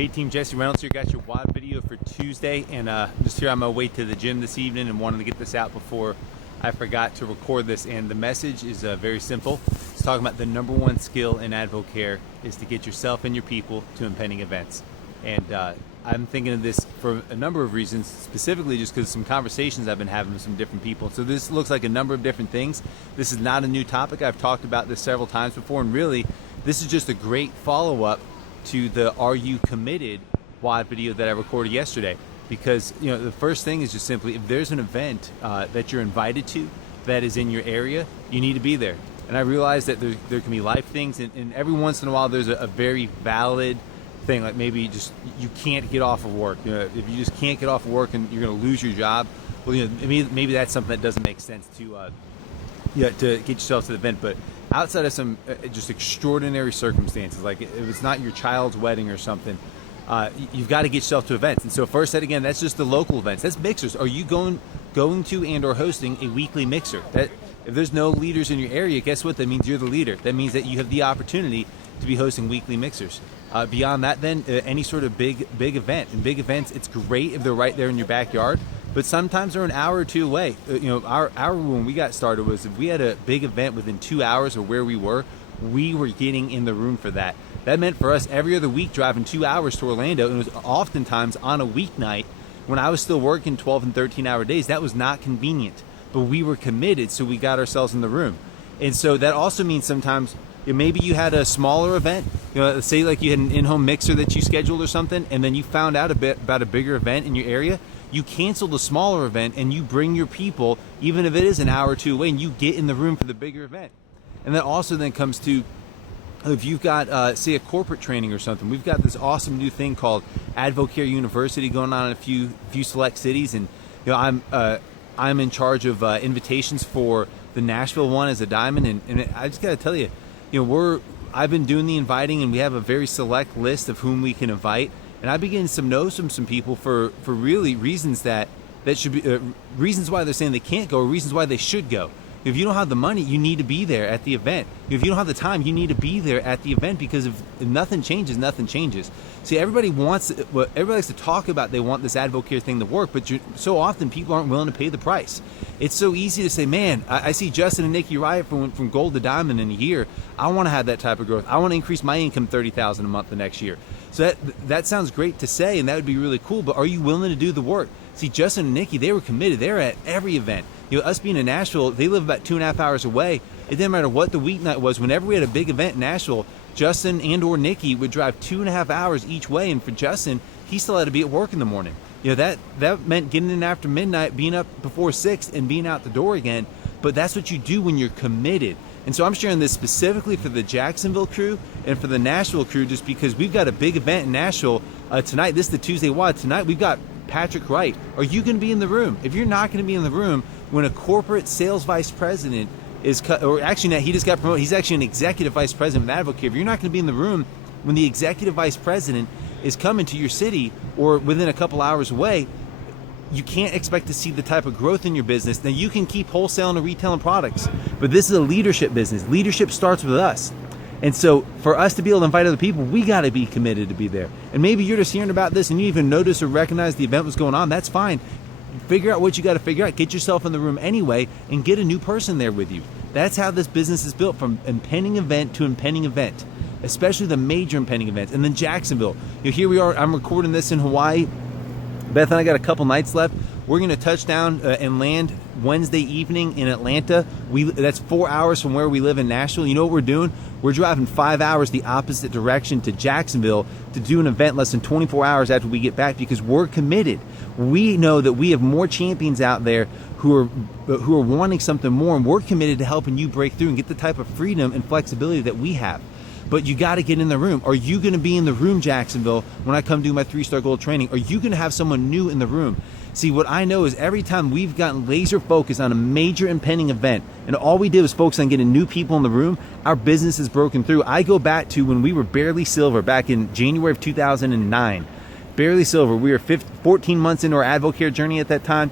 Hey team, Jesse Reynolds here. Got your WOD video for Tuesday, and just here on my way to the gym this evening and wanted to get this out before I forgot to record this. And the message is very simple. It's talking about the number one skill in AdvoCare is to get yourself and your people to impending events. And I'm thinking of this for a number of reasons, specifically just because some conversations I've been having with some different people. So this looks like a number of different things. This is not a new topic. I've talked about this several times before, and really this is just a great follow-up to the Are You Committed WOD video that I recorded yesterday. Because the first thing is just simply, if there's an event that you're invited to that is in your area, you need to be there. And I realize that there can be life things, and every once in a while there's a very valid thing, like maybe just you can't get off of work. If you just can't get off of work and you're going to lose your job, well, maybe that's something that doesn't make sense to get yourself to the event. But outside of some just extraordinary circumstances, like if it's not your child's wedding or something, you've got to get yourself to events. And so first, that again, that's just the local events. That's mixers. Are you going to and or hosting a weekly mixer? That if there's no leaders in your area, guess what? That means you're the leader. That means that you have the opportunity to be hosting weekly mixers. Beyond that, then any sort of big event. And big events, it's great if they're right there in your backyard, but sometimes they're an hour or two away. Our when we got started was if we had a big event within 2 hours of where we were getting in the room for that. That meant for us every other week driving 2 hours to Orlando, and it was oftentimes on a weeknight when I was still working 12 and 13-hour days. That was not convenient, but we were committed, so we got ourselves in the room. And so that also means sometimes maybe you had a smaller event, say like you had an in-home mixer that you scheduled or something, and then you found out about a bigger event in your area. You cancel the smaller event and you bring your people, even if it is an hour or two away, and you get in the room for the bigger event. And that also then comes to, if you've got, say, a corporate training or something. We've got this awesome new thing called AdvoCare University going on in a few select cities, and I'm in charge of invitations for the Nashville one as a diamond, and I just got to tell you, I've been doing the inviting, and we have a very select list of whom we can invite. And I begin to know some people for really reasons that should be reasons why they're saying they can't go, or reasons why they should go. If you don't have the money, you need to be there at the event. If you don't have the time, you need to be there at the event, because if nothing changes, nothing changes. See, everybody likes to talk about they want this AdvoCare thing to work, but so often people aren't willing to pay the price. It's so easy to say, man, I see Justin and Nikki Riot from gold to diamond in a year. I want to have that type of growth. I want to increase my income $30,000 a month the next year. So that sounds great to say, and that would be really cool, but are you willing to do the work? See, Justin and Nikki, they were committed. They were at every event. Us being in Nashville, they live about 2.5 hours away. It didn't matter what the weeknight was. Whenever we had a big event in Nashville, Justin and or Nikki would drive 2.5 hours each way. And for Justin, he still had to be at work in the morning. That meant getting in after midnight, being up before 6, and being out the door again. But that's what you do when you're committed. And so I'm sharing this specifically for the Jacksonville crew and for the Nashville crew, just because we've got a big event in Nashville tonight. This is the Tuesday WOD. Tonight we've got Patrick Wright. Are you going to be in the room? If you're not going to be in the room when a corporate sales vice president is or actually he just got promoted, he's actually an executive vice president of AdvoCare. If you're not going to be in the room when the executive vice president is coming to your city or within a couple hours away, you can't expect to see the type of growth in your business. Now, you can keep wholesaling and retailing products, but this is a leadership business. Leadership starts with us. And so for us to be able to invite other people, we got to be committed to be there. And maybe you're just hearing about this and you even notice or recognize the event was going on. That's fine. Figure out what you got to figure out. Get yourself in the room anyway and get a new person there with you. That's how this business is built, from impending event to impending event, especially the major impending events. And then Jacksonville. Here we are. I'm recording this in Hawaii. Beth and I got a couple nights left. We're going to touch down and land Wednesday evening in Atlanta. That's 4 hours from where we live in Nashville. You know what we're doing? We're driving 5 hours the opposite direction to Jacksonville to do an event less than 24 hours after we get back, because we're committed. We know that we have more champions out there who are wanting something more, and we're committed to helping you break through and get the type of freedom and flexibility that we have. But you got to get in the room. Are you going to be in the room, Jacksonville, when I come do my 3-star gold training? Are you going to have someone new in the room? See, what I know is every time we've gotten laser focused on a major impending event, and all we did was focus on getting new people in the room, our business has broken through. I go back to when we were barely silver back in January of 2009. Barely silver. We were 14 months into our AdvoCare journey at that time.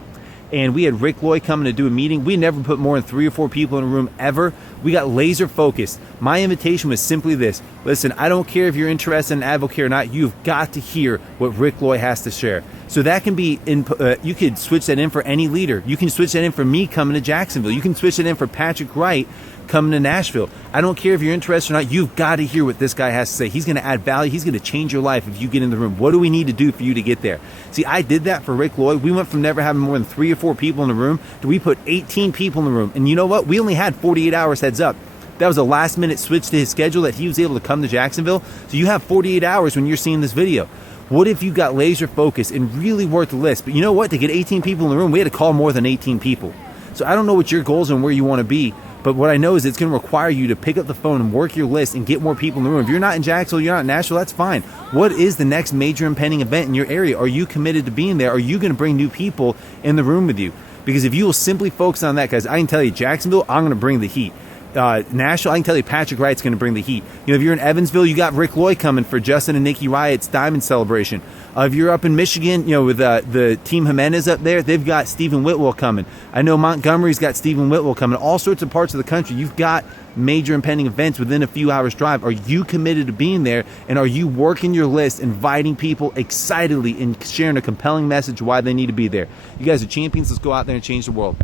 and we had Rick Lloyd coming to do a meeting. We never put more than 3 or 4 people in a room ever. We got laser focused. My invitation was simply this: listen, I don't care if you're interested in advocate or not, you've got to hear what Rick Lloyd has to share. So that can be you could switch that in for any leader. You can switch that in for me coming to Jacksonville. You can switch it in for Patrick Wright coming to Nashville. I don't care if you're interested or not, you've got to hear what this guy has to say. He's going to add value. He's going to change your life if you get in the room. What do we need to do for you to get there? See, I did that for Rick Lloyd. We went from never having more than 3 or 4 people in the room to we put 18 people in the room. And you know what? We only had 48 hours heads up. That was a last minute switch to his schedule that he was able to come to Jacksonville. So you have 48 hours when you're seeing this video. What if you got laser focused and really worked the list? But you know what? To get 18 people in the room, we had to call more than 18 people. So I don't know what your goals and where you want to be, but what I know is it's going to require you to pick up the phone and work your list and get more people in the room. If you're not in Jacksonville, you're not in Nashville, that's fine. What is the next major impending event in your area? Are you committed to being there? Are you going to bring new people in the room with you? Because if you will simply focus on that, guys, I can tell you, Jacksonville, I'm going to bring the heat. Nashville, I can tell you Patrick Wright's going to bring the heat. You know, if you're in Evansville, you got Rick Lloyd coming for Justin and Nikki Riot's Diamond Celebration. If you're up in Michigan, you know, with the Team Jimenez up there, they've got Stephen Whitwell coming. I know Montgomery's got Stephen Whitwell coming. All sorts of parts of the country, you've got major impending events within a few hours drive. Are you committed to being there? And are you working your list, inviting people excitedly and sharing a compelling message why they need to be there? You guys are champions. Let's go out there and change the world.